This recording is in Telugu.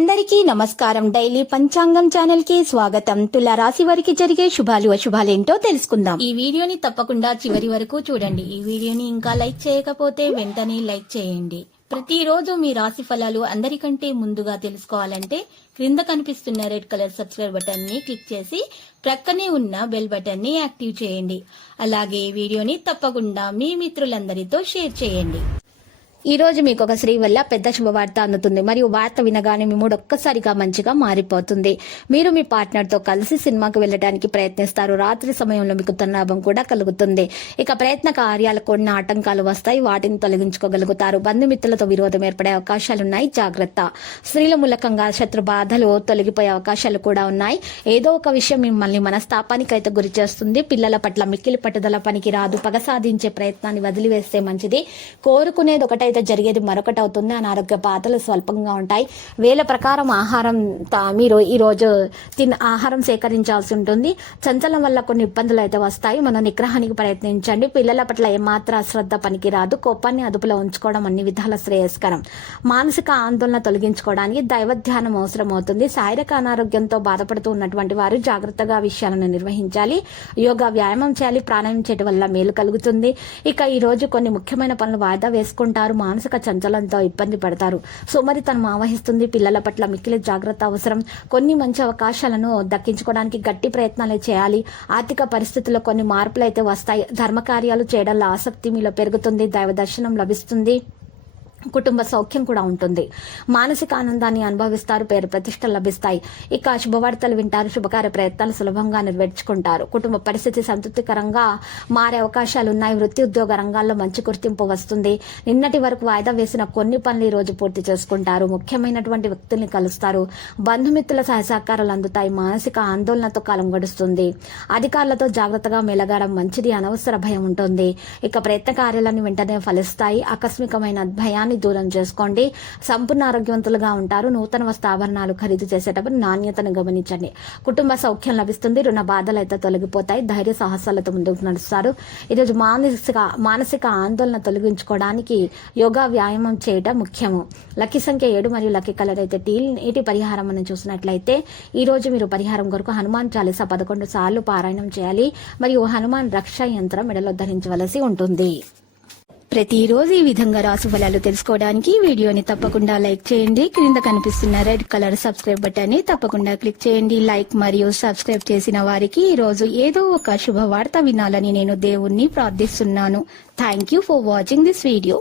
అందరికీ నమస్కారం. డైలీ పంచాంగం ఛానల్ కి స్వాగతం. తుల రాశి వారికి జరిగే శుభాలు అశుభాలేంటో తెలుసుకుందాం. ఈ వీడియోని తప్పకుండా చివరి వరకు చూడండి. ఈ వీడియోని ఇంకా లైక్ చేయకపోతే వెంటనే లైక్ చేయండి. ప్రతిరోజు మీ రాశి ఫలాలు అందరికంటే ముందుగా తెలుసుకోవాలంటే క్రింద కనిపిస్తున్న రెడ్ కలర్ సబ్స్క్రైబ్ బటన్ ని క్లిక్ చేసి ప్రక్కనే ఉన్న బెల్ బటన్ ని యాక్టివ్ చేయండి. అలాగే ఈ వీడియోని తప్పకుండా మీ మిత్రులందరితో షేర్ చేయండి. ఈ రోజు మీకు ఒక స్త్రీ వల్ల పెద్ద శుభవార్త అందుతుంది మరియు వార్త వినగానే మీ మూడు ఒక్కసారిగా మంచిగా మారిపోతుంది. మీరు మీ పార్ట్నర్ తో కలిసి సినిమాకి వెళ్ళడానికి ప్రయత్నిస్తారు. రాత్రి సమయంలో మీకు తన్నాభం కూడా కలుగుతుంది. ఇక ప్రయత్న కార్యాలకు కొన్ని ఆటంకాలు వస్తాయి, వాటిని తొలగించుకోగలుగుతారు. బంధుమిత్రులతో విరోధం ఏర్పడే అవకాశాలున్నాయి, జాగ్రత్త. స్త్రీల మూలకంగా శత్రు బాధలు తొలగిపోయే అవకాశాలు కూడా ఉన్నాయి. ఏదో ఒక విషయం మిమ్మల్ని మనస్తాపానికైతే గురి చేస్తుంది. పిల్లల పట్ల మిక్కిలి పట్టుదల పనికి రాదు. పగ సాధించే ప్రయత్నాన్ని వదిలివేస్తే మంచిది. కోరుకునేది ఒకటైతే జరిగేది మరొకటి అవుతుంది. అనారోగ్య బాధలు స్వల్పంగా ఉంటాయి. వేల ప్రకారం ఆహారం మీరు ఈ రోజు ఆహారం సేకరించాల్సి ఉంటుంది. చంచలం వల్ల కొన్ని ఇబ్బందులు అయితే వస్తాయి. మన నిగ్రహానికి ప్రయత్నించండి. పిల్లల పట్ల ఏమాత్రం అశ్రద్ధ పనికి రాదు. కోపాన్ని అదుపులో ఉంచుకోవడం అన్ని విధాల శ్రేయస్కరం. మానసిక ఆందోళన తొలగించుకోవడానికి దైవ ధ్యానం అవసరం అవుతుంది. శారీరక అనారోగ్యంతో బాధపడుతూ ఉన్నటువంటి వారు జాగ్రత్తగా విషయాలను నిర్వహించాలి. యోగా వ్యాయామం చేయాలి. ప్రాణాయామం చేయడం వల్ల మేలు కలుగుతుంది. ఇక ఈ రోజు కొన్ని ముఖ్యమైన పనులు వాయిదా వేసుకుంటారు. మానసిక చంచలంతో ఇబ్బంది పడతారు. సోమరితనం ఆవహిస్తుంది. పిల్లల పట్ల మిక్కిలి జాగ్రత్త అవసరం. కొన్ని మంచి అవకాశాలను దక్కించుకోవడానికి గట్టి ప్రయత్నాలు చేయాలి. ఆర్థిక పరిస్థితుల్లో కొన్ని మార్పులు అయితే వస్తాయి. ధర్మకార్యాలు చేయడంలో ఆసక్తి మీలో పెరుగుతుంది. దైవ దర్శనం లభిస్తుంది. కుటుంబ సౌఖ్యం కూడా ఉంటుంది. మానసిక ఆనందాన్ని అనుభవిస్తారు. పేరు ప్రతిష్టలు లభిస్తాయి. ఇక శుభవార్తలు వింటారు. శుభకార్య ప్రయత్నాలు సులభంగా నెరవేర్చుకుంటారు. కుటుంబ పరిస్థితి సంతృప్తికరంగా మారే అవకాశాలు ఉన్నాయి. వృత్తి ఉద్యోగ రంగాల్లో మంచి గుర్తింపు వస్తుంది. నిన్నటి వరకు వాయిదా వేసిన కొన్ని పనులు ఈ రోజు పూర్తి చేసుకుంటారు. ముఖ్యమైనటువంటి వ్యక్తుల్ని కలుస్తారు. బంధుమిత్రుల సహకారాలు అందుతాయి. మానసిక ఆందోళనతో కాలం గడుస్తుంది. అధికారులతో జాగ్రత్తగా మెలగడం మంచిది. అనవసర భయం ఉంటుంది. ఇక ప్రయత్న కార్యాలన్నీ వెంటనే ఫలిస్తాయి. ఆకస్మికమైన భయాన్ని దూరం చేసుకోండి. సంపూర్ణ ఆరోగ్యవంతులుగా ఉంటారు. నూతన వస్త్రాభరణాలు ఖరీదు చేసేటప్పుడు నాణ్యతను గమనించండి. కుటుంబ సౌఖ్యం లభిస్తుంది. రుణ బాధలు అయితే తొలగిపోతాయి. ధైర్య సాహసాలతో ముందుకు నడుస్తారు. ఈరోజు మానసిక ఆందోళన తొలగించుకోవడానికి యోగా వ్యాయామం చేయడం ముఖ్యము. లక్కీ సంఖ్య 7 మరియు లక్కీ కలర్ అయితే టీల్. నీటి పరిహారం మనం చూసినట్లయితే ఈ రోజు మీరు పరిహారం కొరకు హనుమాన్ చాలీసా 11 సార్లు పారాయణం చేయాలి మరియు హనుమాన్ రక్షా యంత్రం మెడలో ధరించవలసి ఉంటుంది. ప్రతిరోజు ఈ విధంగా రాశి ఫలాలు తెలుసుకోవడానికి వీడియోని తప్పకుండా లైక్ చేయండి. క్రింద కనిపిస్తున్న రెడ్ కలర్ సబ్స్క్రైబ్ బటన్ ని తప్పకుండా క్లిక్ చేయండి. లైక్ మరియు సబ్స్క్రైబ్ చేసిన వారికి ఈ రోజు ఏదో ఒక శుభవార్త వినాలని నేను దేవుణ్ణి ప్రార్థిస్తున్నాను. Thank you for watching this video.